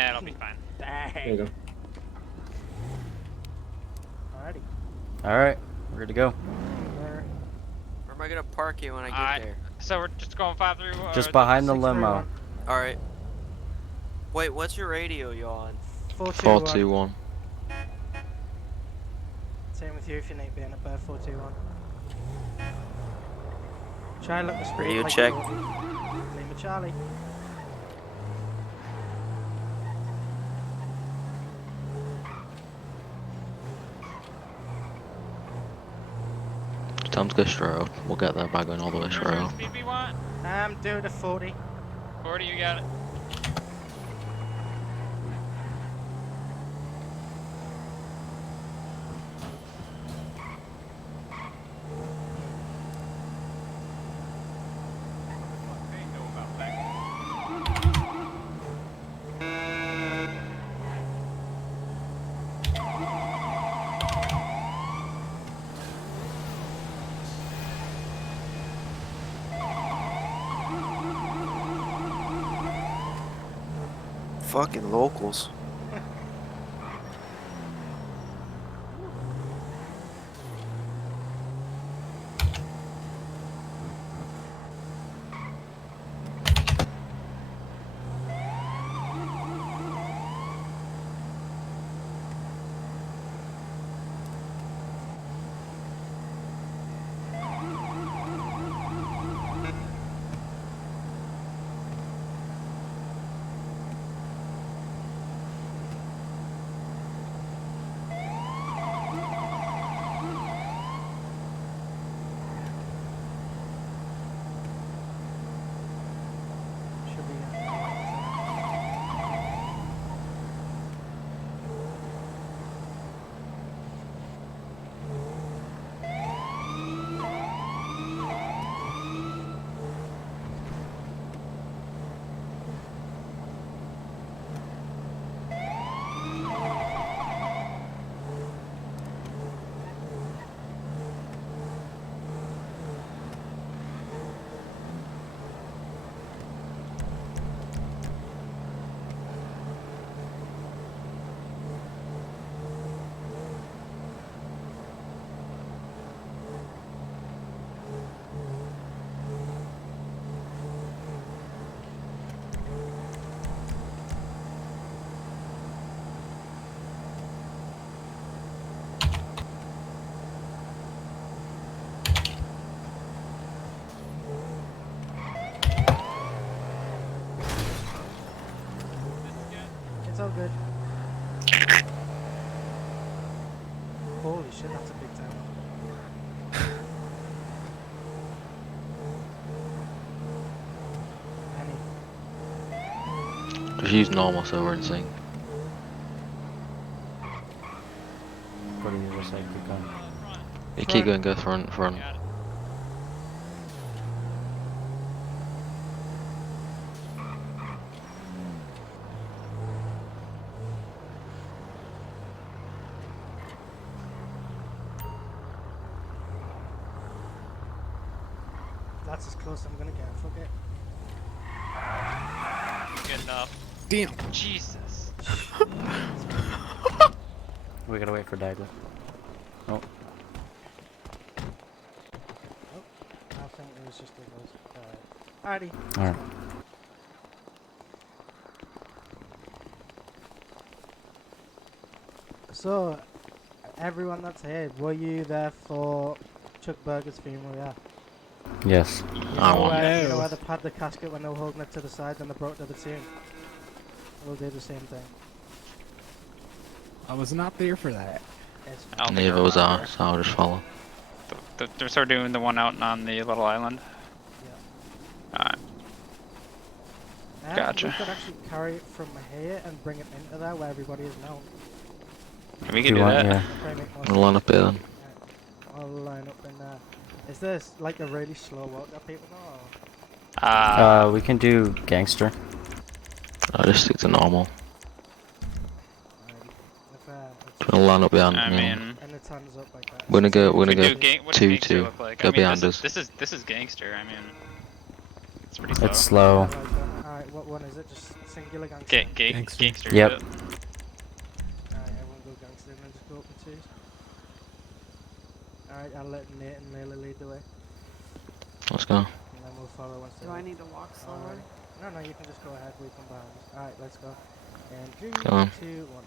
Yeah, it'll be fine. Dang. There you go. Alrighty. Alright, we're good to go. Where am I gonna park you when I get Alright. there? So we're just going 5 through. Just behind the limo. 631. Alright. Wait, what's your radio you on? 421. 421. Same with you if you need being up there. 421. Try and look the screen. Radio like check. 40. Lima Charlie. Time to go straight up. We'll get there by going all the way straight up. Speed we want? Do it at 40. 40, you got it. Fucking locals. Should be. It's all good. Holy shit, that's a big tower. Annie. Just use normal so we're in sync. Go to the other side, keep going. You keep going, go front. Got it. That's as close as I'm gonna get. Fuck it. Good enough. Damn. Jesus. We gotta wait for Dagger. Oh, I think it was just a those. Alrighty. alright. So, everyone that's here, were you there for Chuck Berger's funeral? Yeah. Yes. I want You know where they had the casket when they were holding it to the side and they brought it to the tomb? We'll do the same thing. I was not there for that. It's I don't think Neither I was remember. I, so I'll just follow. They're sort of doing the one out on the little island. Yeah. Alright. And Gotcha. we could actually carry it from here and bring it into there where everybody is now. We If can you do want, that. yeah. Probably make more We'll line sense. up here then. I'll line up in there. Is this like a really slow walk that people know? We can do gangster. I'll just stick to normal. If, We'll line up behind I me. mean, and it's hands up like that. We're gonna go what does 2-2. gangster look like? Go I mean, behind us. this is gangster. I mean, it's pretty slow. It's slow. Alright, what one is it? Just singular gangster? Gangster. Gangster. Yep. Alright, everyone go gangster and then just go up in twos. Alright, I'll let Nate and Layla lead the way. Let's go. And then we'll follow once Do I need to walk slower? Alright. No, you can just go ahead, we come behind us. Alright, let's go. And 3, Come on. 2, 1.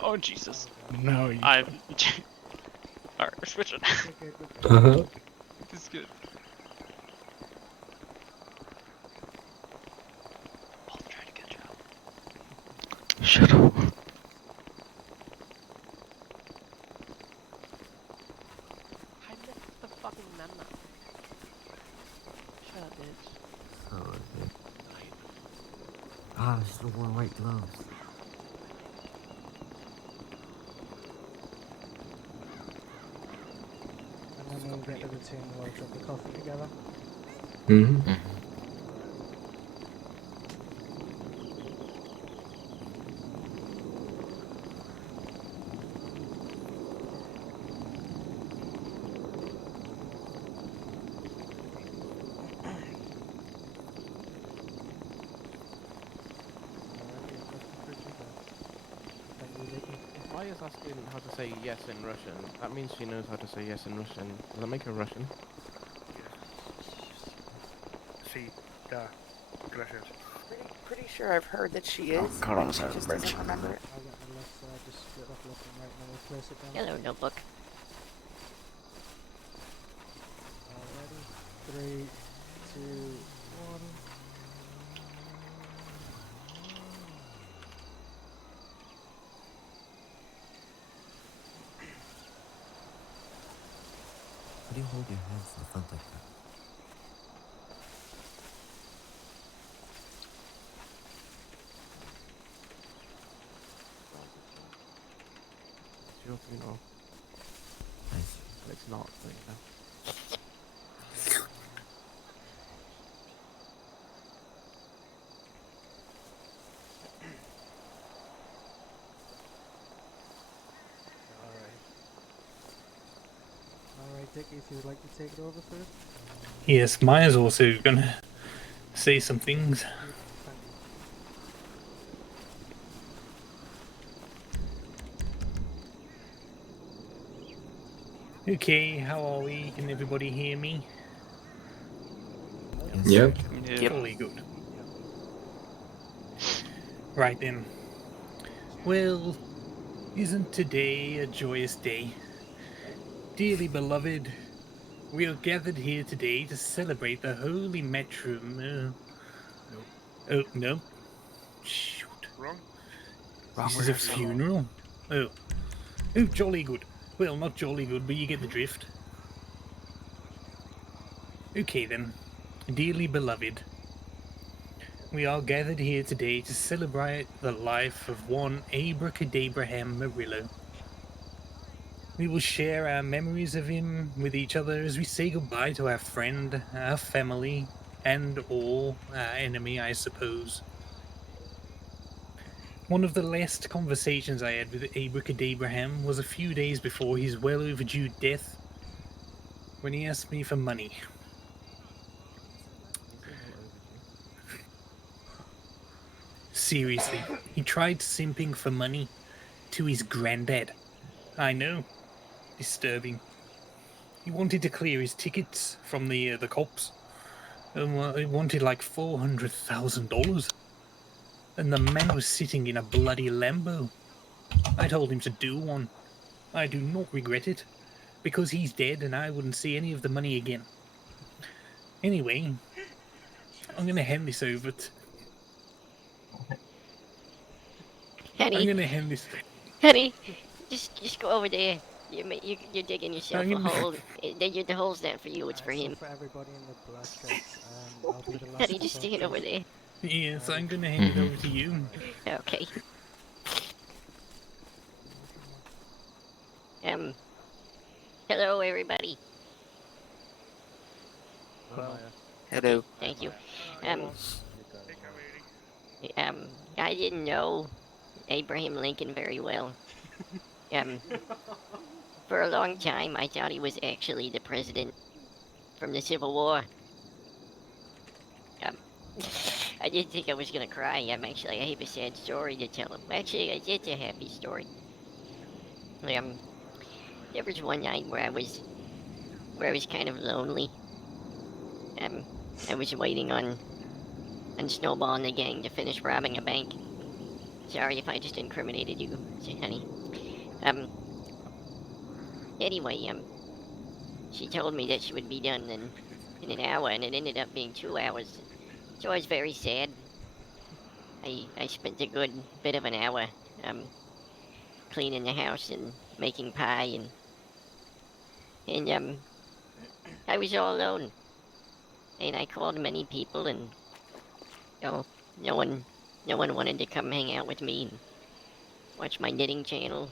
Oh Jesus. No, you I. Alright, we're switching. Okay, good. This is good. I'll try to catch up. Shut up. I missed the fucking memo. Shut up, bitch. Oh, okay. Ah, I should have worn white gloves. And then we'll get to the team and we'll drink the coffee together. Mm-hmm. If I is asking how to say yes in Russian, that means she knows how to say yes in Russian. Does that make her Russian? Sí, da. Gracias. Pretty sure I've heard that she is. Hold on a She second, just Bridge. doesn't remember it. I'll get the left side, just split off left and right, and then we'll place it down. Hello, notebook. Alrighty. 3, 2, 1. How do you hold your hands in front like that? Joke, you know. I see. But it's not, but you know. Alright, Dickie, if you would like to take it over first. Yes, Maya's also gonna say some things. Thank you. Okay, how are we? Can everybody hear me? Yes. Yep. Yep. Fully good. Right then. Well, isn't today a joyous day? Dearly beloved, we are gathered here today to celebrate the holy matrum. Oh, no. Shoot. Wrong This is a funeral? Oh. Oh, jolly good. Well, not jolly good, but you get the drift. Okay then. Dearly beloved, we are gathered here today to celebrate the life of one Abracadabraham Morillo. We will share our memories of him with each other as we say goodbye to our friend, our family, and or our enemy, I suppose. One of the last conversations I had with Abracadabraham was a few days before his well overdue death, when he asked me for money. Seriously, he tried simping for money to his granddad. I know. Disturbing. He wanted to clear his tickets from the cops. He wanted like $400,000. And the man was sitting in a bloody Lambo. I told him to do one. I do not regret it, because he's dead and I wouldn't see any of the money again. Anyway, I'm gonna hand this over to... Honey, honey, just go over there. You're digging yourself a hole. The hole's not for you, it's for him. So for everybody in the black shirts, I'll be the last Honey, to just talk, stand over please. there. Yes, I'm gonna hand it over to you. Okay. Hello everybody. Hello. Thank you. I didn't know Abraham Lincoln very well. Um, for a long time, I thought he was actually the president from the Civil War. Um, I didn't think I was gonna cry. Actually, I have a sad story to tell him. Actually, it's a happy story. There was one night where I was kind of lonely. I was waiting on Snowball and the gang to finish robbing a bank. Sorry if I just incriminated you, honey. Um, anyway, she told me that she would be done in an hour, and it ended up being 2 hours. So I was very sad. I spent a good bit of an hour, cleaning the house and making pie, and I was all alone. And I called many people, and no one wanted to come hang out with me and watch my knitting channel.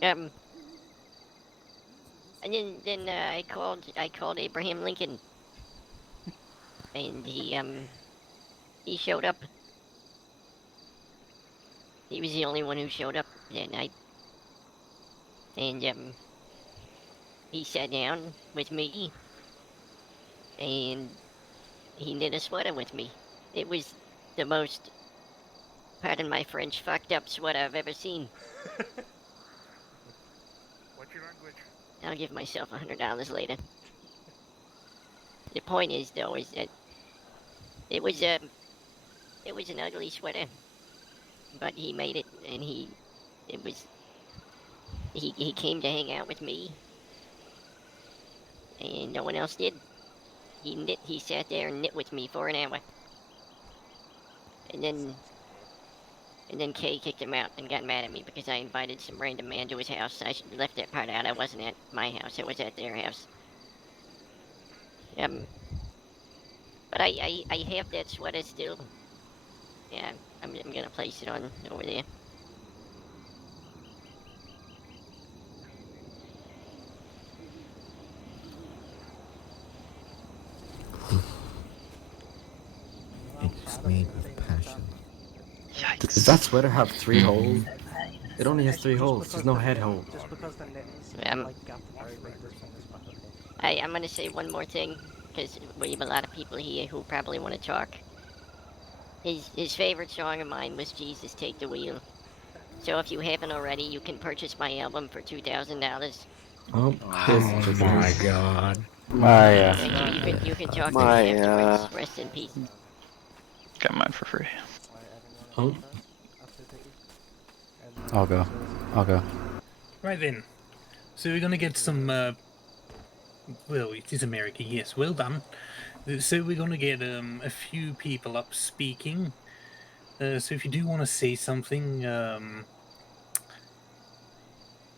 And then I called Abraham Lincoln, and he showed up. He was the only one who showed up that night, and he sat down with me, and he knit a sweater with me. It was the most, pardon my French, fucked up sweater I've ever seen. What's your language? I'll give myself $100 later. The point is, though, is that it was an ugly sweater, but he made it, and he came to hang out with me, and no one else did. He sat there and knit with me for an hour, and then Kay kicked him out and got mad at me because I invited some random man to his house. I should have left that part out. I wasn't at my house. I was at their house. But I have that sweater still. Yeah, I'm gonna place it on over there. It's made with passion. Does that sweater have 3 holes? It only has 3 holes. There's no head hole. Just because the knittings like got the very big roots on this back, okay? I'm gonna say one more thing, because we have a lot of people here who probably want to talk. His favorite song of mine was Jesus Take the Wheel. So if you haven't already, you can purchase my album for $2,000. Oh my god. You can talk to me afterwards. Rest in peace. Got mine for free. Oh. I'll go. Right then. So we're gonna get some, well, it is America, yes, well done. So we're gonna get a few people up speaking. So if you do want to say something,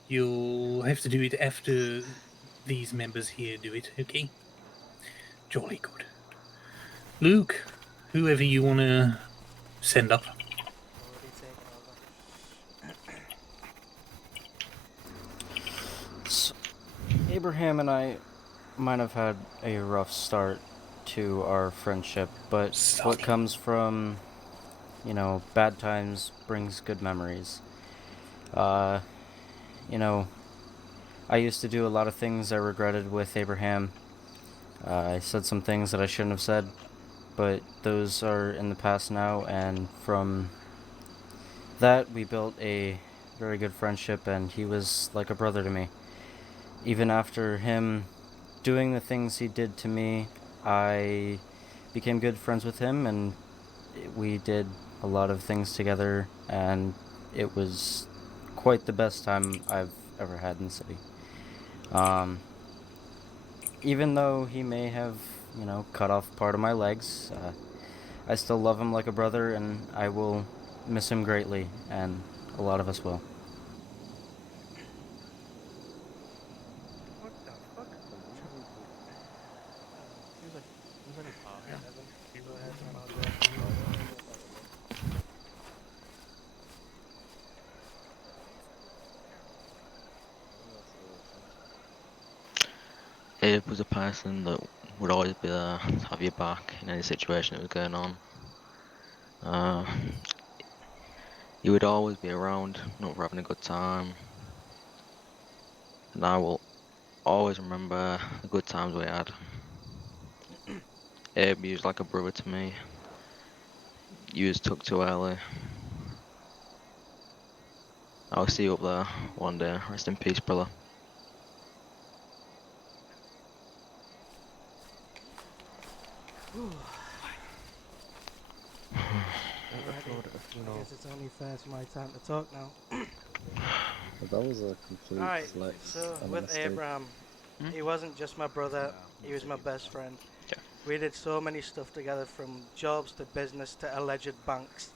you'll have to do it after these members here do it, okay? Jolly good. Luke, whoever you want to send up. So, Abraham and I might have had a rough start to our friendship, but what comes from, bad times brings good memories. I used to do a lot of things I regretted with Abraham. I said some things that I shouldn't have said, but those are in the past now, and from that we built a very good friendship, and he was like a brother to me. Even after him doing the things he did to me, I became good friends with him, and we did a lot of things together, and it was quite the best time I've ever had in the city. Even though he may have, cut off part of my legs, I still love him like a brother, and I will miss him greatly, and a lot of us will. What the fuck? Yeah. Abe was a person that would always be there to have your back in any situation that was going on. Uh, he would always be around, not for having a good time. And I will always remember the good times we had. Abe, he was like a brother to me. You was took too early. I'll see you up there one day. Rest in peace, brother. I guess it's only fair to my time to talk now. But that was a complete Alright, flex so and a with mistake. Abraham, he wasn't just my brother, he was my best friend. Yeah. We did so many stuff together, from jobs to business to alleged banks.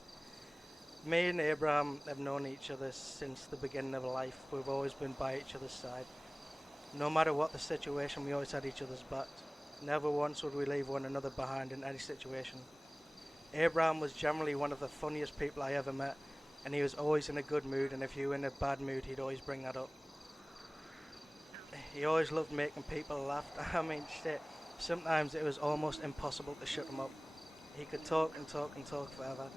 Me and Abraham have known each other since the beginning of life. We've always been by each other's side. No matter what the situation, we always had each other's backs. Never once would we leave one another behind in any situation. Abraham was generally one of the funniest people I ever met, and he was always in a good mood, and if you were in a bad mood, he'd always bring that up. He always loved making people laugh. I mean, shit, sometimes it was almost impossible to shut him up. He could talk and talk and talk forever,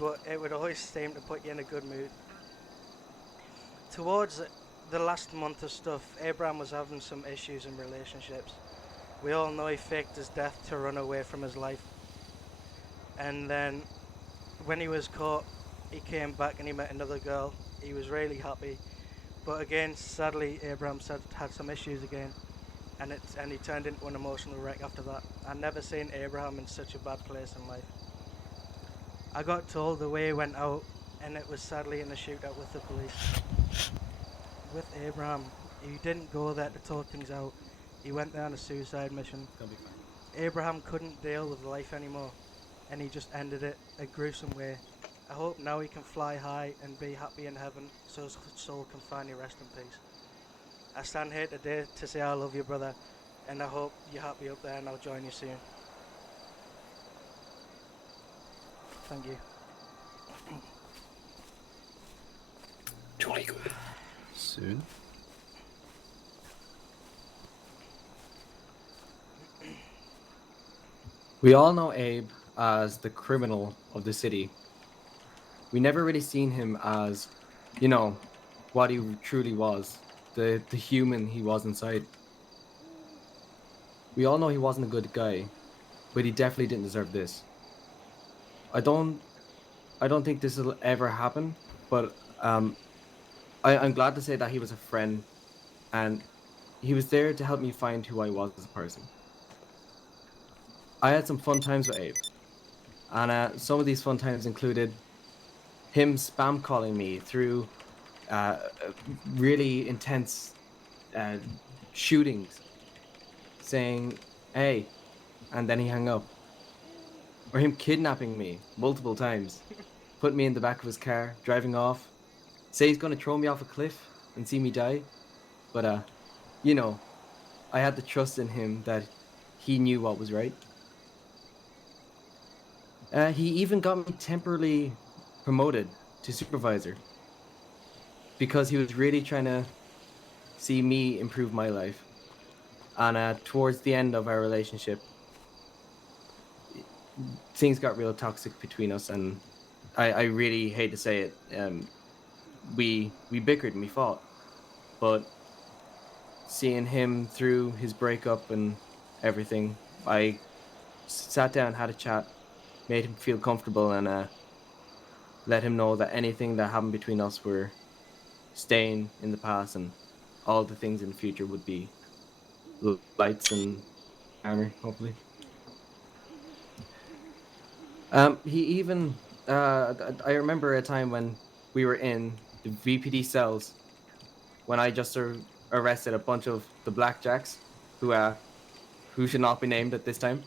but it would always seem to put you in a good mood. Towards the last month of stuff, Abraham was having some issues in relationships. We all know he faked his death to run away from his life. And then, when he was caught, he came back and he met another girl. He was really happy. But again, sadly, Abraham had some issues again. And he turned into an emotional wreck after that. I've never seen Abraham in such a bad place in life. I got told the way he went out, and it was sadly in a shootout with the police. With Abraham, he didn't go there to talk things out. He went there on a suicide mission. Abraham couldn't deal with life anymore, and he just ended it a gruesome way. I hope now he can fly high and be happy in heaven, so his soul can finally rest in peace. I stand here today to say I love you, brother, and I hope you're happy up there, and I'll join you soon. Thank you. Jolly good. Soon? We all know Abe as the criminal of the city. We never really seen him as, you know, what he truly was, the human he was inside. We all know he wasn't a good guy, but he definitely didn't deserve this. I don't think this will ever happen, but I'm glad to say that he was a friend, and he was there to help me find who I was as a person. I had some fun times with Abe, and some of these fun times included him spam calling me through really intense shootings, saying, "Hey," and then he hung up. Or him kidnapping me multiple times, put me in the back of his car, driving off, say he's gonna throw me off a cliff and see me die. But you know, I had the trust in him that he knew what was right. He even got me temporarily promoted to supervisor because he was really trying to see me improve my life. And towards the end of our relationship, things got real toxic between us, and I really hate to say it. We bickered and we fought, but seeing him through his breakup and everything, I sat down, had a chat, made him feel comfortable, and let him know that anything that happened between us were staying in the past, and all the things in the future would be lights and armor, hopefully. He even, I remember a time when we were in the VPD cells when I just arrested a bunch of the Blackjacks who should not be named at this time.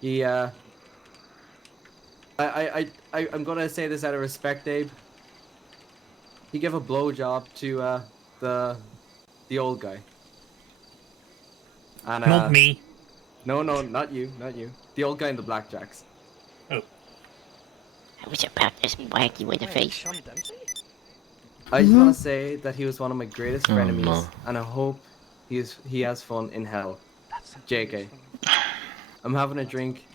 He, I'm gonna say this out of respect, Abe. He gave a blowjob to the old guy. And, Not me. No, not you. The old guy in the Blackjacks. Oh. I was about to whack you in the face. I just want to say that he was one of my greatest frenemies, no. and I hope He has fun in hell. That's some JK. serious fun. I'm having a drink.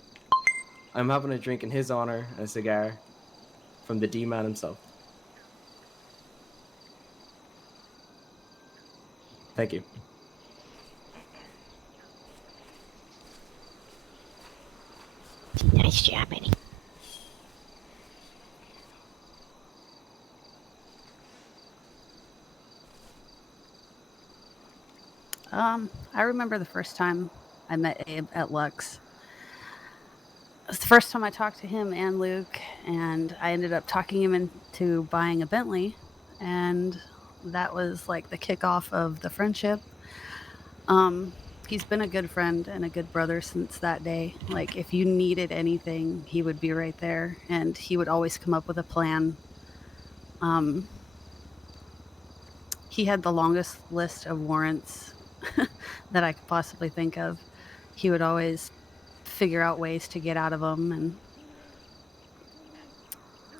I'm having a drink in his honor and a cigar from the D-man himself. Thank you. Nice job, Eddie. I remember the first time I met Abe at Lux. It was the first time I talked to him and Luke, and I ended up talking him into buying a Bentley, and that was like the kickoff of the friendship. He's been a good friend and a good brother since that day. Like, if you needed anything, he would be right there, and he would always come up with a plan. He had the longest list of warrants that I could possibly think of. He would always figure out ways to get out of them, and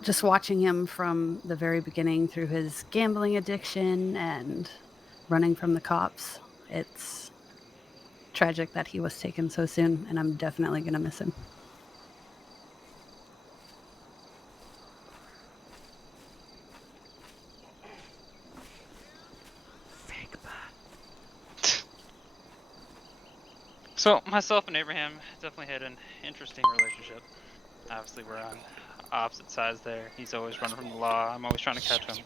just watching him from the very beginning through his gambling addiction and running from the cops, it's tragic that he was taken so soon, and I'm definitely going to miss him. So myself and Abraham definitely had an interesting relationship. Obviously, we're on opposite sides there. He's always running from the law. I'm always trying to catch him.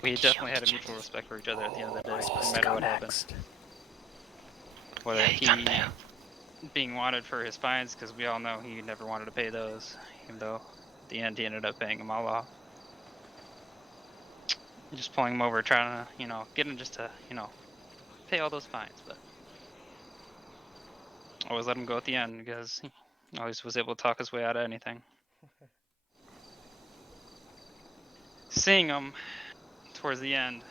We definitely had a mutual respect for each other at the end of the day, no matter what happened. Whether he being wanted for his fines, because we all know he never wanted to pay those, even though at the end he ended up paying them all off. Just pulling him over, trying to, get him just to, pay all those fines, but always let him go at the end because he always was able to talk his way out of anything. Seeing him towards the end,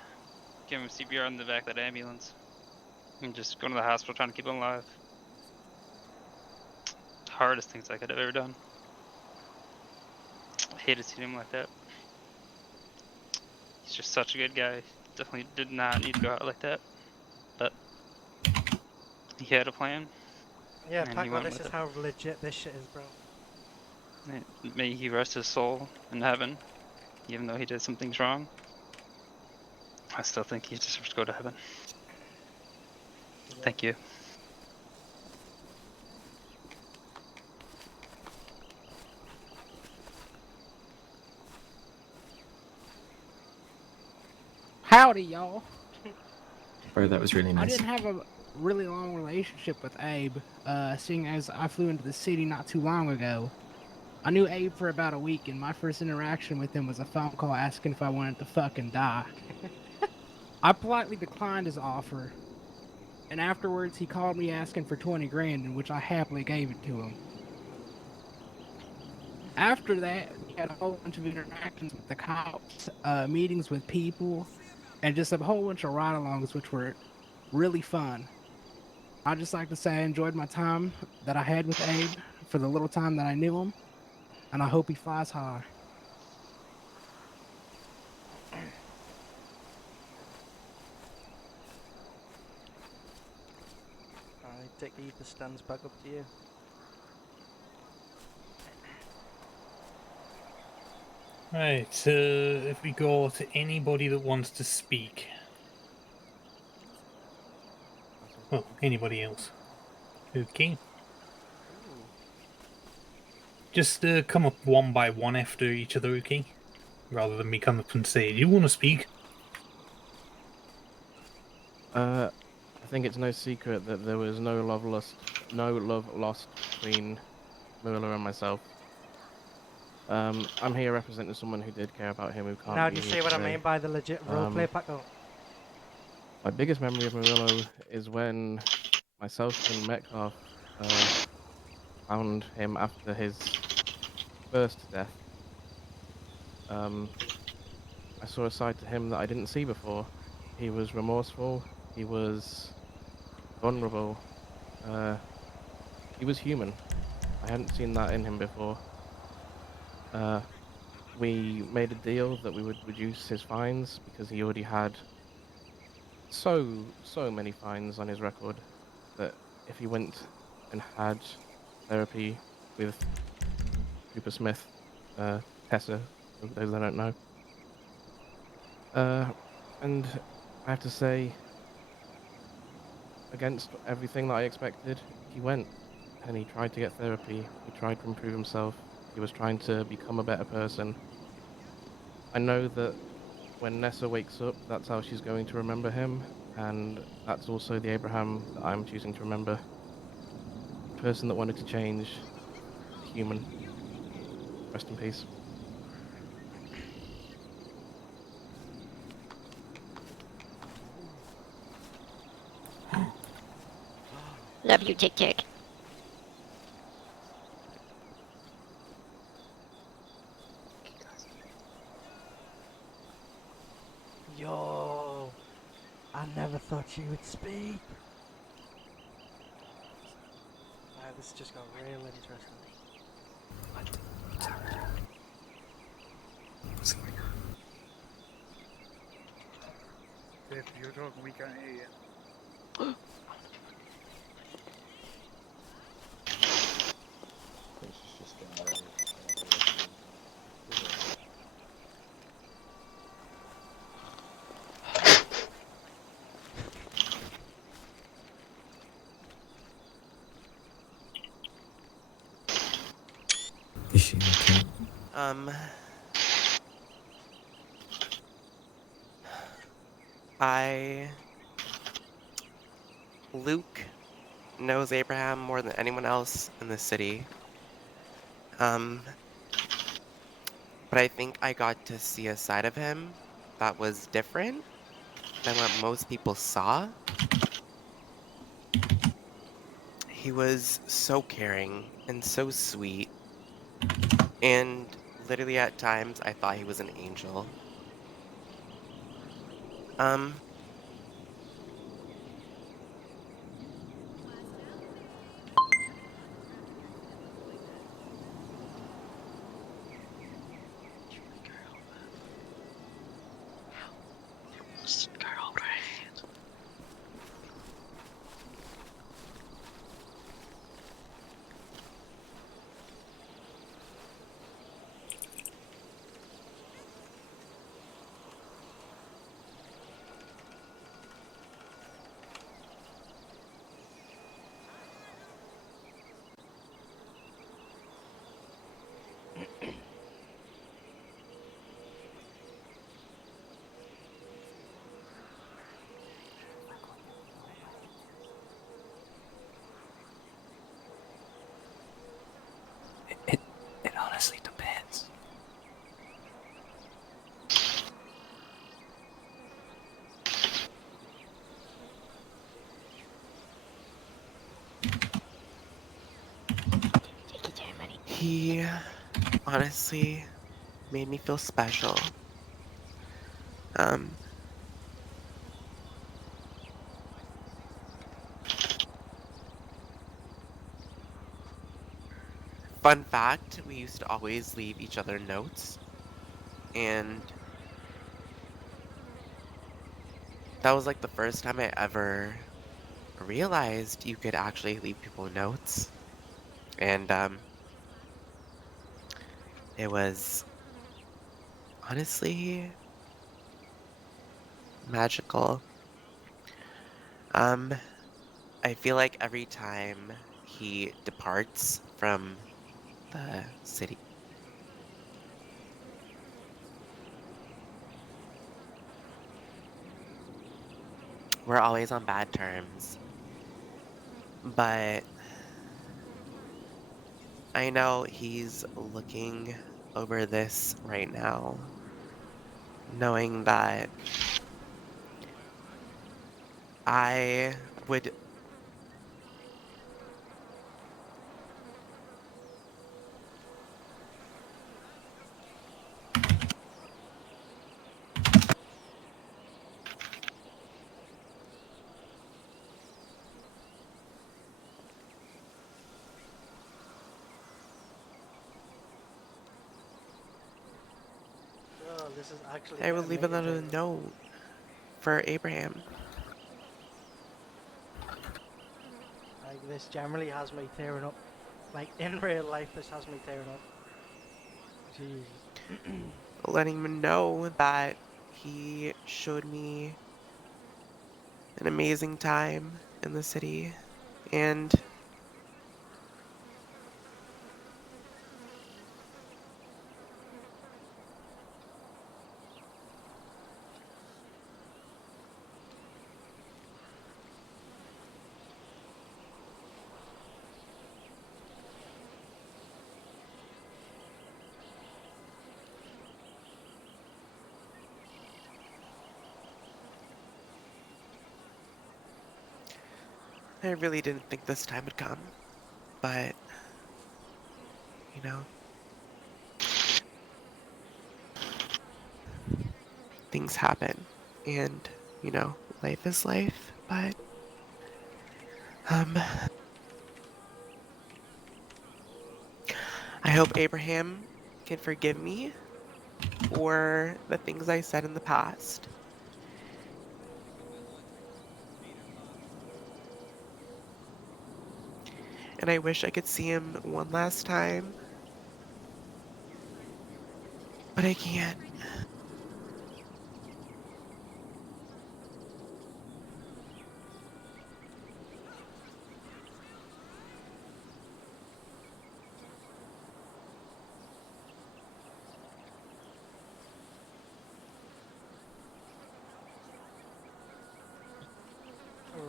giving him CPR in the back of that ambulance, and just going to the hospital trying to keep him alive. Hardest things I could have ever done. I hated seeing him like that. He's just such a good guy. Definitely did not need to go out like that. But he had a plan. Yeah, Pac-Man, this is how legit this shit is, bro. May he rest his soul in heaven, even though he did some things wrong. I still think he deserves to go to heaven. Thank you. Howdy, y'all. Bro, that was really nice. I didn't have a really long relationship with Abe, seeing as I flew into the city not too long ago. I knew Abe for about a week, and my first interaction with him was a phone call asking if I wanted to fucking die. I politely declined his offer, and afterwards he called me asking for 20 grand, in which I happily gave it to him. After that, we had a whole bunch of interactions with the cops, meetings with people, and just a whole bunch of ride-alongs, which were really fun. I'd just like to say I enjoyed my time that I had with Abe for the little time that I knew him, and I hope he flies high. Alright, Dickie, the stand's back up to you. Right, if we go to anybody that wants to speak. Well, anybody else. Okay. Just come up one by one after each other, okay? Rather than me come up and say, do you want to speak? I think it's no secret that there was no love lost between Mueller and myself. I'm here representing someone who did care about him, who can't Now be do you here see what I today. mean by the legit roleplay, Paco? My biggest memory of Murillo is when myself and Metcalf found him after his first death. I saw a side to him that I didn't see before. He was remorseful, he was vulnerable, he was human. I hadn't seen that in him before. We made a deal that we would reduce his fines because he already had so many fines on his record that if he went and had therapy with Cooper Smith, Tessa, for those that don't know, and I have to say, against everything that I expected, he went and he tried to get therapy. He tried to improve himself. He was trying to become a better person. I know that when Nessa wakes up, that's how she's going to remember him, and that's also the Abraham that I'm choosing to remember. The person that wanted to change, the human. Rest in peace. Love you, Tic Tac. Yo, I never thought she would speak. Wow, this just got real interesting. What's going on? If you're talking, we can't hear you. I think she's just getting ready. Is she okay? Luke knows Abraham more than anyone else in the city. But I think I got to see a side of him that was different than what most people saw. He was so caring and so sweet. And literally at times I thought he was an angel. It honestly depends. He honestly made me feel special. Fun fact, we used to always leave each other notes. And that was like the first time I ever realized you could actually leave people notes. And it was honestly magical. I feel like every time he departs from the city, we're always on bad terms. But I know he's looking over this right now, knowing that I would Oh, this is actually I would getting leave me another intrigued. note for Abraham. Like, this generally has me tearing up. Like, in real life, this has me tearing up. Jesus. Letting him know that he showed me an amazing time in the city, and I really didn't think this time would come, but, you know, things happen, and, you know, life is life, but, I hope Abraham can forgive me for the things I said in the past. And I wish I could see him one last time, but I can't.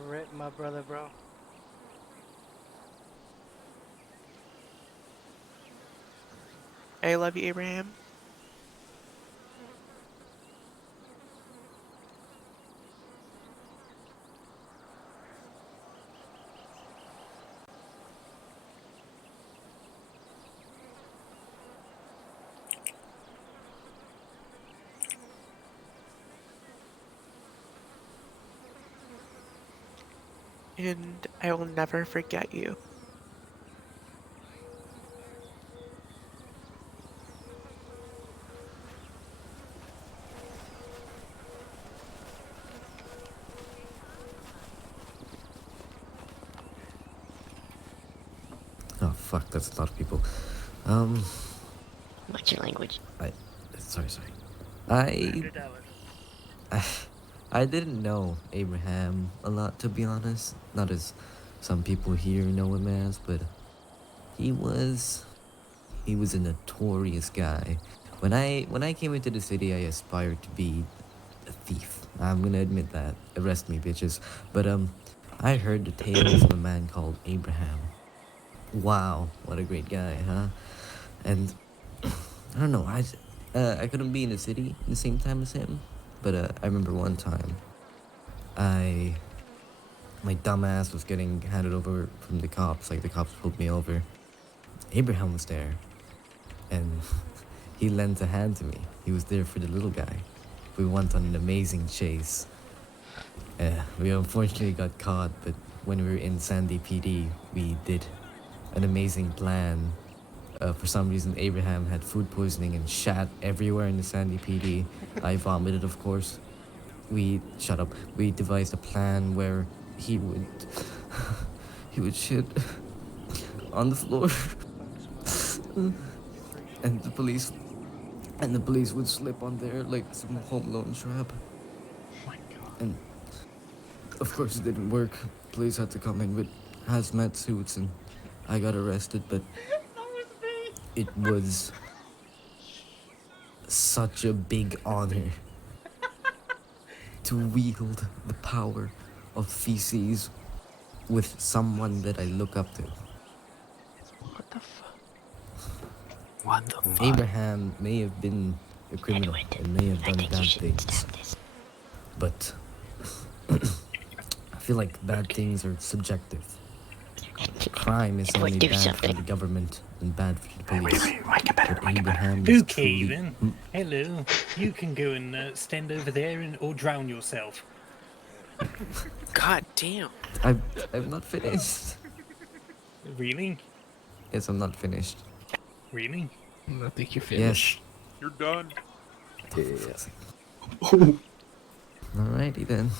Rip my brother, bro. I love you, Abraham. And I will never forget you. Oh fuck, that's a lot of people. What's your language? Sorry. I I didn't know Abraham a lot, to be honest. Not as some people here know him as, but he was a notorious guy. When I came into the city, I aspired to be a thief. I'm gonna admit that. Arrest me, bitches. But I heard the tales of a man called Abraham. Wow, what a great guy, huh? And I don't know. I couldn't be in the city at the same time as him, but I remember one time, my dumbass was getting handed over from the cops. Like the cops pulled me over. Abraham was there, and he lent a hand to me. He was there for the little guy. We went on an amazing chase. We unfortunately got caught, but when we were in Sandy PD, we did an amazing plan. For some reason, Abraham had food poisoning and shat everywhere in the Sandy PD. I vomited, of course. We devised a plan where he would shit on the floor, and the police would slip on there like some Home Alone trap. And of course, it didn't work. Police had to come in with hazmat suits, and I got arrested. But it was such a big honor to wield the power of feces with someone that I look up to. What the fuck? What the fuck? Abraham may have been a criminal and may have done bad things, but I feel like bad things are subjective. Crime is only bad for the government and bad for the police. But Abraham was Okay, truly... then. Hello. You can go and stand over there or drown yourself. God damn. I'm not finished. Really? Yes, I'm not finished. Really? I think you're finished. Yes. You're done. Yes. Alrighty then.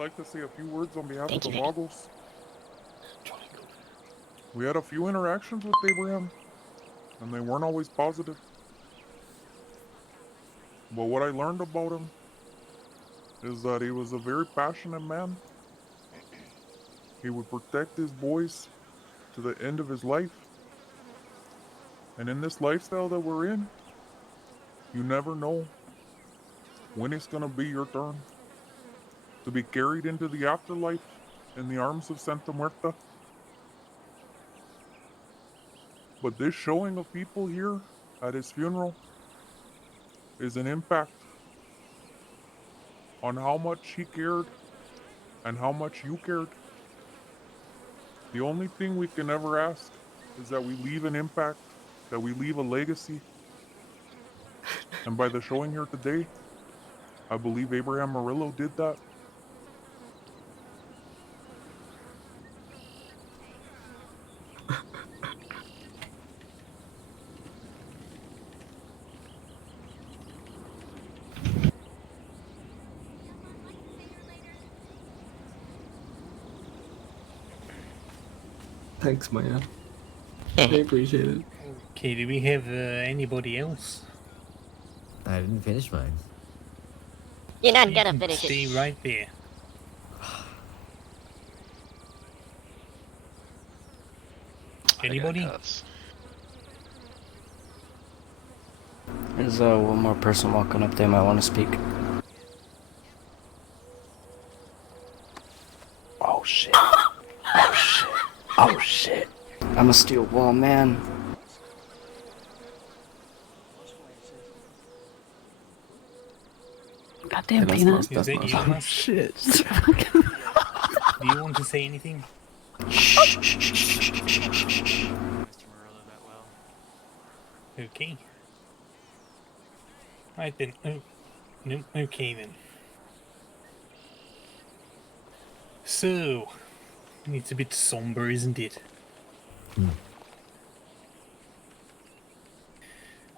like to say a few words on behalf of the Muggles. We had a few interactions with Abraham, and they weren't always positive. But what I learned about him is that he was a very passionate man. He would protect his boys to the end of his life. And in this lifestyle that we're in, you never know when it's going to be your turn to be carried into the afterlife in the arms of Santa Muerta. But this showing of people here at his funeral is an impact on how much he cared and how much you cared. The only thing we can ever ask is that we leave an impact, that we leave a legacy. And by the showing here today, I believe Abraham Morillo did that. Thanks, Maya. I appreciate it. Okay, do we have anybody else? I didn't finish mine. You're not You gonna can finish stay it. right there. Anybody? There's one more person walking up. They might want to speak. Oh shit. Oh shit. Oh shit. I'm a steel wall man. Goddamn peanut. Is that you, Oh Musk? shit. Do you want to say anything? Okay. Right then. Oh, no. Okay then. So, it's a bit somber, isn't it?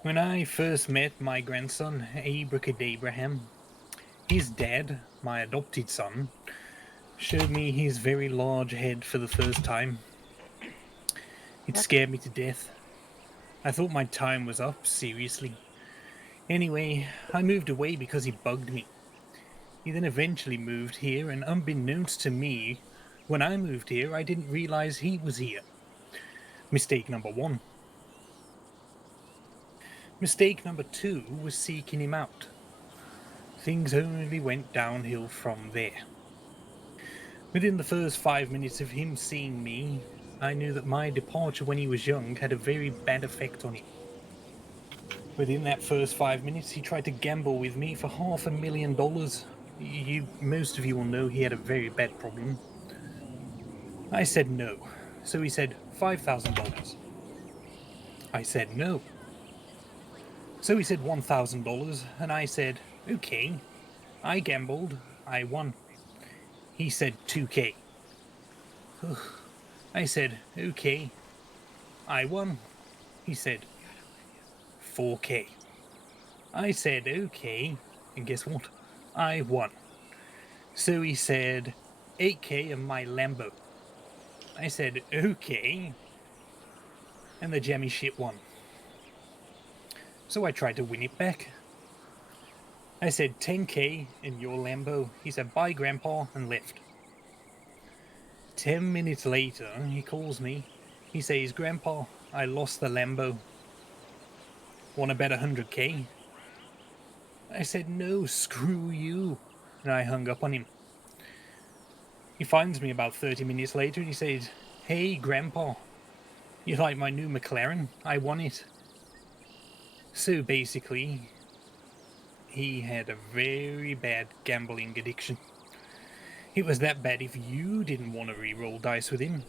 When I first met my grandson, Abraham, his dad, my adopted son, showed me his very large head for the first time. It scared me to death. I thought my time was up, seriously. Anyway, I moved away because he bugged me. He then eventually moved here, and unbeknownst to me, when I moved here, I didn't realize he was here. Mistake number 1. Mistake number 2 was seeking him out. Things only went downhill from there. Within the first 5 minutes of him seeing me, I knew that my departure when he was young had a very bad effect on him. Within that first 5 minutes, he tried to gamble with me for $500,000. Most of you will know he had a very bad problem. I said no, so he said $5,000. I said no. So he said $1,000, and I said, okay. I gambled, I won. He said $2K. I said, okay. I won. He said $4K. I said, okay. And guess what? I won. So he said $8K of my Lambo. I said, okay. And the jammy shit won. So I tried to win it back. I said $10K in your Lambo. He said, bye, Grandpa, and left. 10 minutes later, he calls me. He says, Grandpa, I lost the Lambo. Wanna bet 100K? I said, no, screw you. And I hung up on him. He finds me about 30 minutes later and he says, hey, Grandpa, you like my new McLaren? I won it. So basically, he had a very bad gambling addiction. It was that bad if you didn't want to re-roll dice with him.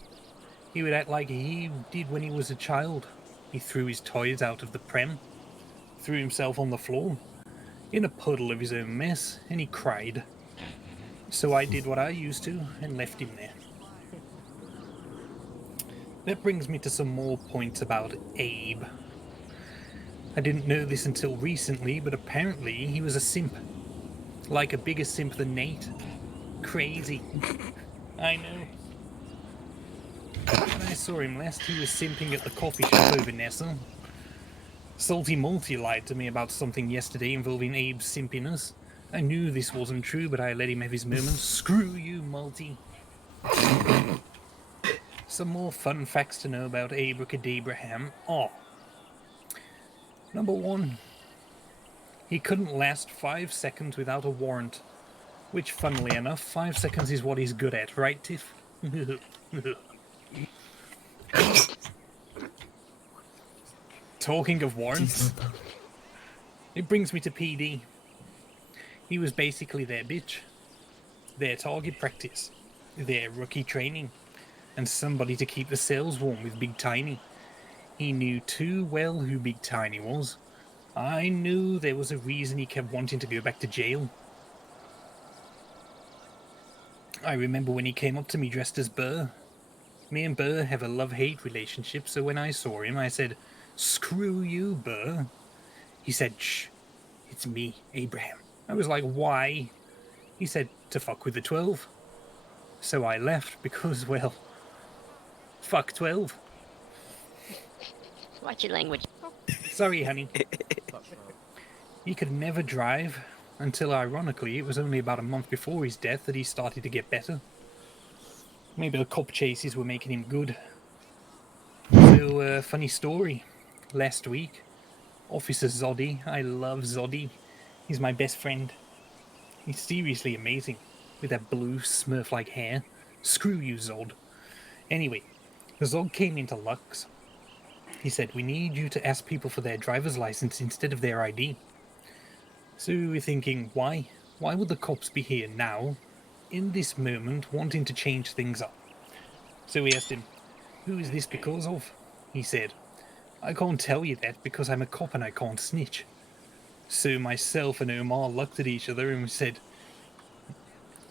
He would act like he did when he was a child. He threw his toys out of the pram, threw himself on the floor, in a puddle of his own mess, and he cried. So I did what I used to and left him there. That brings me to some more points about Abe. I didn't know this until recently, but apparently he was a simp. Like a bigger simp than Nate. crazy. I know. When I saw him last, he was simping at the coffee shop over Nessa. Salty Multi lied to me about something yesterday involving Abe's simpiness. I knew this wasn't true, but I let him have his moments. Screw you, Multi. Some more fun facts to know about Abracadabraham are: number 1, he couldn't last 5 seconds without a warrant. Which, funnily enough, 5 seconds is what he's good at, right, Tiff? Talking of warrants, it brings me to PD. He was basically their bitch, their target practice, their rookie training, and somebody to keep the cells warm with Big Tiny. He knew too well who Big Tiny was. I knew there was a reason he kept wanting to go back to jail. I remember when he came up to me dressed as Burr. Me and Burr have a love-hate relationship, so when I saw him, I said, "Screw you, Burr." He said, "Shh, it's me, Abraham." I was like, "Why?" He said, "To fuck with the 12. So I left because, well, fuck 12. Watch your language. Sorry, honey. He could never drive until, ironically, it was only about a month before his death that he started to get better. Maybe the cop chases were making him good. So, funny story. Last week, Officer Zoddy, I love Zoddy. He's my best friend. He's seriously amazing, with that blue Smurf-like hair. Screw you, Zod. Anyway, Zod came into Lux. He said, "We need you to ask people for their driver's license instead of their ID." So we're thinking, why? Why would the cops be here now, in this moment, wanting to change things up? So we asked him, "Who is this because of?" He said, "I can't tell you that because I'm a cop and I can't snitch." So myself and Omar looked at each other and we said,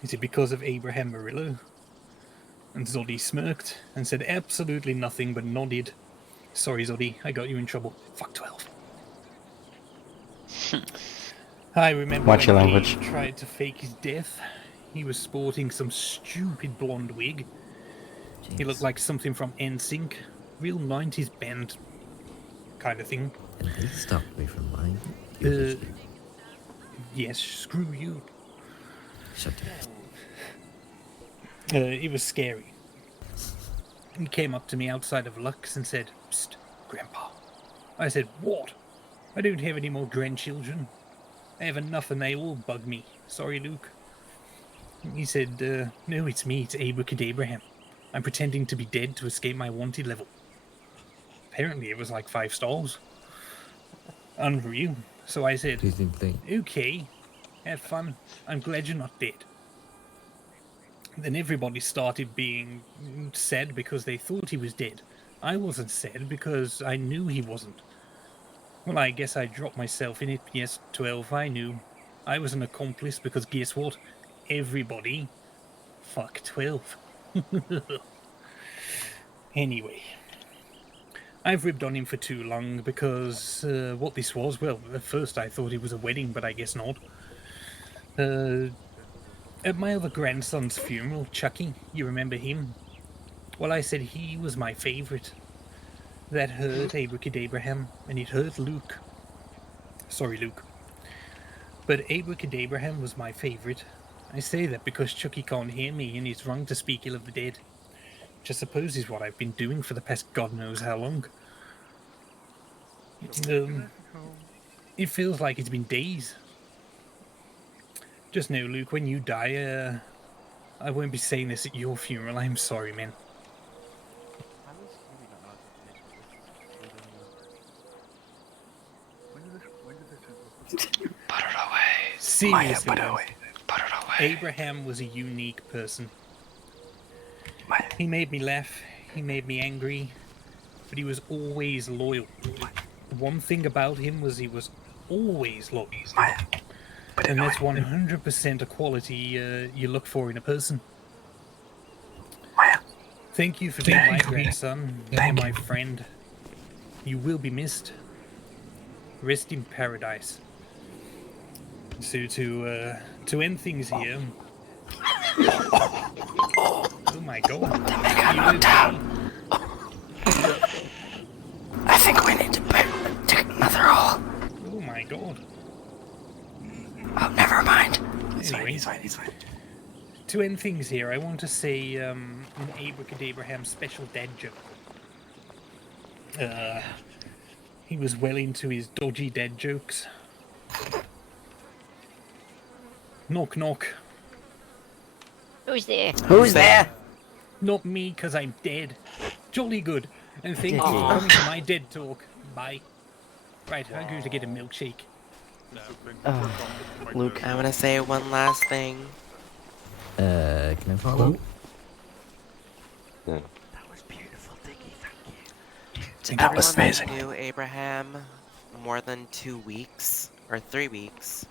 "Is it because of Abraham Morillo?" And Zoddy smirked and said absolutely nothing but nodded. "Sorry, Zoddy, I got you in trouble. Fuck 12. I remember Watch your when language. Abe tried to fake his death. He was sporting some stupid blonde wig. He looked like something from NSYNC, real 90s band kind of thing. And they stopped me from lying. The others did. Yes, screw you. Shut up. It was scary. He came up to me outside of Lux and said, "Psst, Grandpa." I said, "What? I don't have any more grandchildren. I have enough and they all bug me. Sorry, Luke." He said, "No, it's me, it's Abracadabraham. I'm pretending to be dead to escape my wanted level." Apparently it was like 5 stars. Unreal. So I said, "Okay, have fun. I'm glad you're not dead." Then everybody started being sad because they thought he was dead. I wasn't sad because I knew he wasn't. Well, I guess I dropped myself in it. Yes, 12, I knew. I was an accomplice because guess what? Everybody fuck 12. Anyway, I've ribbed on him for too long because what this was, well, at first I thought it was a wedding, but I guess not. At my other grandson's funeral, Chucky, you remember him? Well, I said he was my favourite. That hurt Abracadabraham, and it hurt Luke. Sorry, Luke. But Abracadabraham was my favourite. I say that because Chucky can't hear me, and it's wrong to speak ill of the dead. Which I suppose is what I've been doing for the past God knows how long. It feels like it's been days. Just know, Luke, when you die, I won't be saying this at your funeral. I'm sorry, man. Put it away. Seriously, Maya, put it away. Put it away. Abraham was a unique person. He made me laugh, he made me angry, but he was always loyal. One thing about him was he was always loyal. And that's 100% a quality you look for in a person. Thank you for being my grandson and my friend. You will be missed. Rest in paradise. So to end things here, Oh my god. The man got knocked out. I think we need to dig another hole. Oh my god. Oh, never mind. Anyway, He's fine. to end things here, I want to say an Abraham special dad joke. He was well into his dodgy dad jokes. Knock knock. Who's there? Who's there? Not me, because I'm dead. Jolly good. And thank you for Aw. coming to my dead talk. Bye. Right, I'm going to get a milkshake. Luke. I want to say one last thing. Can I follow? That was beautiful, Diggy. Thank you. That was Everyone amazing. that knew Abraham more than 2 weeks or 3 weeks,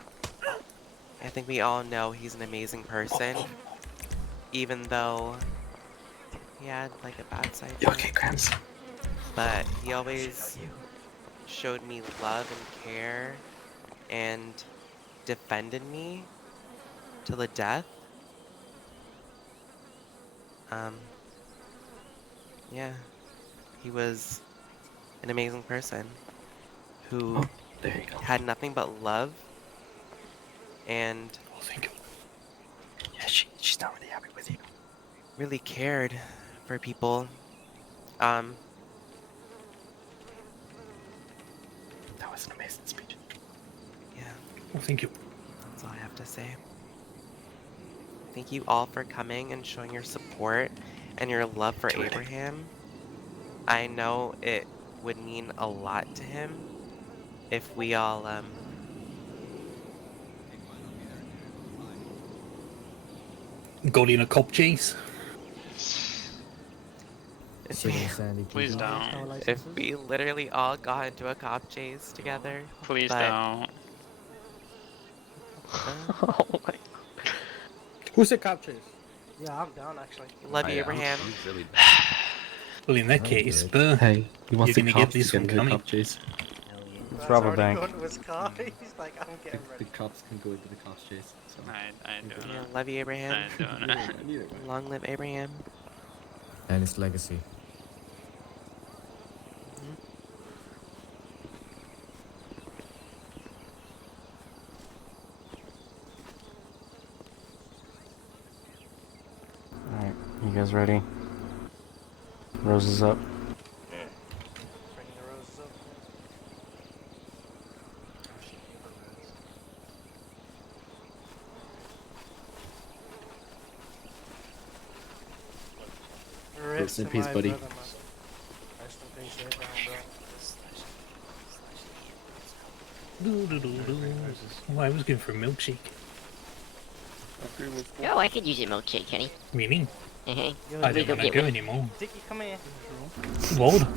I think we all know he's an amazing person, even though he had like a bad side. You okay, Gramps? But he always showed me love and care and defended me to the death. Yeah, he was an amazing person who There you go. had nothing but love and Yeah, she's not really happy with you. really cared for people. That was an amazing speech. Yeah. Well, thank you. That's all I have to say. Thank you all for coming and showing your support and your love for Abraham. I know it would mean a lot to him if we all Got in a cop chase. Please don't. if we literally all got into a cop chase together. Please but, don't. Oh my. Who's the cop chase? Yeah, I'm down actually. Love you, Abraham. Really Well, in that case, Burr, Hey, he wants you're the gonna get cops to this get one into the coming. cop chase. It's rob a bank. Going to his car. He's like, I'm getting ready. The cops can go into the cops chase. So. I ain't doing Yeah, it. love you, Abraham. I ain't doing it. Long live Abraham. And his legacy. Alright, you guys ready? Roses up. Bring the roses up. Rest in peace, buddy. Brother, man. Rest in peace, Abraham, bro. Oh, I was going for a milkshake. Oh, I could use a milkshake, Kenny. Really? Uh-huh. I We don't go want to get go one. anymore. Dicky, come here. Lord. Hold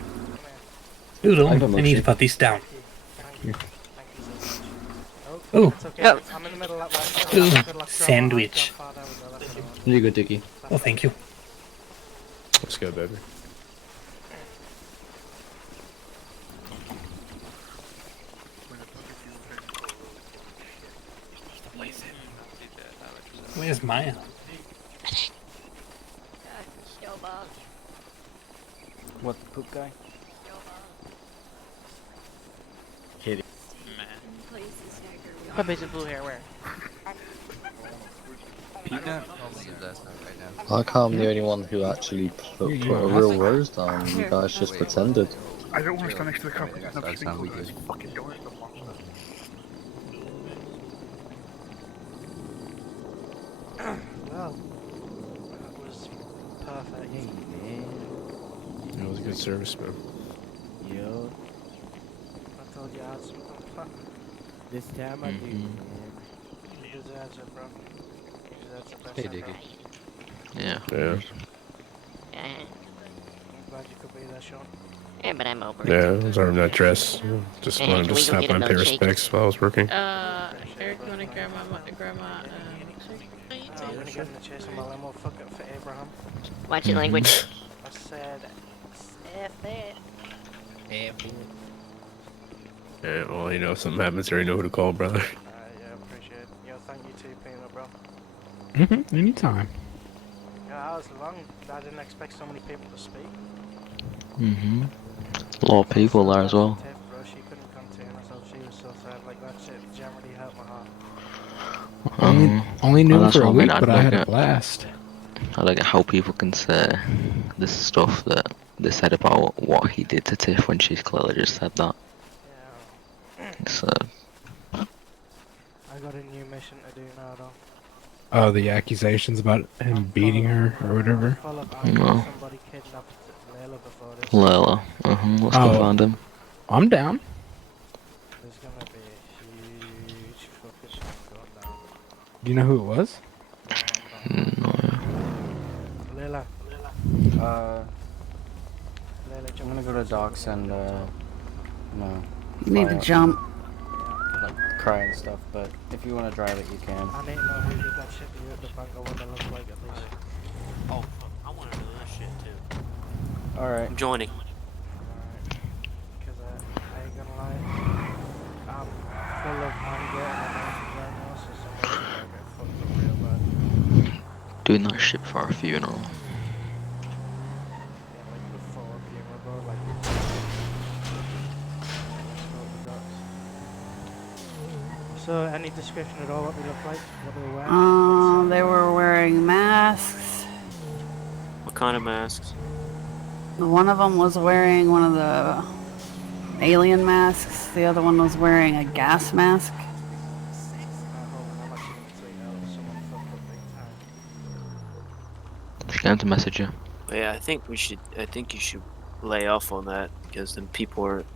I got on, I need to milkshake. put this down. Thank you so much. Oh. It's okay. Oh. I'm in the middle of that. Ooh, Good luck, sandwich. There you go, Dickie. Oh, thank you. Let's go, baby. Where's Maya? Snowball. What, the poop guy? Kitty. What bitch in blue hair where? How come the only one who actually put a real rose down? You guys just pretended. I don't want to stand next to the cop. That's fucking doors. Well, that was perfect. That was a good service, man. Yo, I told you I had some fun. this time I do, man. You deserve it, bro. You deserve the best. Hey, ever. Diggy. Yeah. Yeah. I'm glad you could be there, Sean. Yeah, but I'm over it. Yeah, I was wearing that dress. Just Hey, wanted can to we go snap get a my pay milkshake? respects while I was working. Eric, you wanna grab my milkshake? I'm gonna get in the chase on my limo. Fuck it for Abraham. Watch your language. I said, F that. Yeah, well, you know, if something happens, I already know who to call, brother. Yeah, appreciate it. Yo, thank you too, Peanut, bro. Anytime. Yeah, I was long. I didn't expect so many people to speak. A lot of people there as Bad for well. Tiff, bro. She couldn't contain herself. She was so sad. Like that shit generally hurt my heart. Only knew And him that's for a what I mean. week, but I had a blast. I don't get how people can say this stuff that they said about what he did to Tiff when she's clearly just said that. It's I got a new mission to do now, though. Oh, the accusations about him beating her or whatever. Full of No. somebody kidnapped Layla before this. Layla. Let's go find him. I'm down. There's gonna be a huge fucking thing going down. Do you know who it was? No. Layla. I'm gonna go to docks and, no. You need to fly out. jump. Like, cry and stuff, but if you want to drive it, you can. I need to know who did that shit to you at the bank or what they look like at least. Oh, fuck. I want to know that shit too. Alright. I'm joining. Because I ain't gonna lie. I'm full of anger and emotions right now, so somebody's gonna get fucked up real bad. Doing that shit for our funeral. Yeah, like before a funeral, bro. Like. So, any description at all what they look like? What they were wearing? They were wearing masks. What kind of masks? One of them was wearing one of the alien masks. The other one was wearing a gas mask. Just get him to message you. Yeah, I think you should lay off on that because then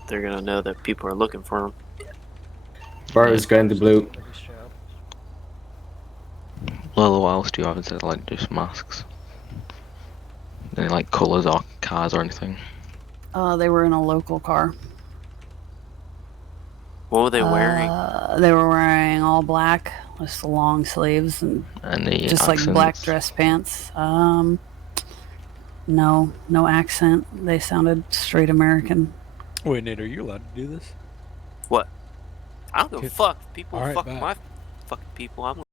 they're gonna know that people are looking for them. Bart is going to blue. Well, what else do you have instead of like just masks? Any like colours or cars or anything? They were in a local car. What were they wearing? They were wearing all black, just long sleeves and Any just like black accents? dress pants. No accent. They sounded straight American. Wait, Nate, are you allowed to do this? What? I don't give a fuck. People Alright, fuck bye. my fucking people. I'm